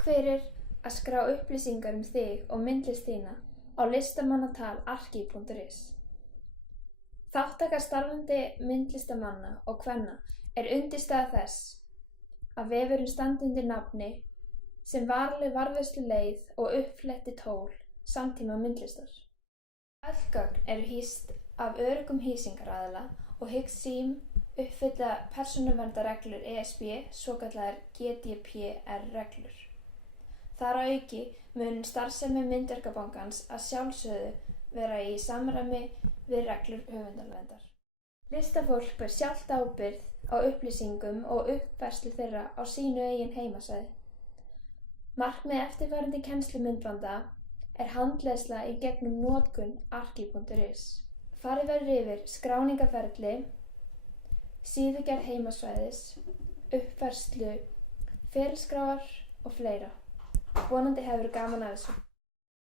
Takk fyrir að skrá upplýsingar þig og myndlist þína á listamannatal.archive.is. Þátttaka starfandi myndlistarmanna og kvenna undirstaða þess að vefurinn standi undir nafni sem varanleg varðveisluleið og uppfletti tól samtíma myndlistar. Öll gögn hýst af öruggum hýsingaraðila og hyggst SÍM uppfylla persónuverndarreglur ESB, svokallaðar GDPR-reglur. Þar að auki mun starfsemi myndverkabankans að sjálfsögðu vera í samræmi við reglur höfundaréttar. Listafólk ber sjálft ábyrgð á upplýsingum og uppfærslu þeirra á sínu eigin heimasvæði. Markmið eftirfarandi kennslumyndbanda handleiðsla í gegnum notkun archive.is. Farið verður yfir skráningarferli, síðugerð heimasvæðis, uppfærslu, ferilskráar og fleira. Vonandi hefur gaman af þessu.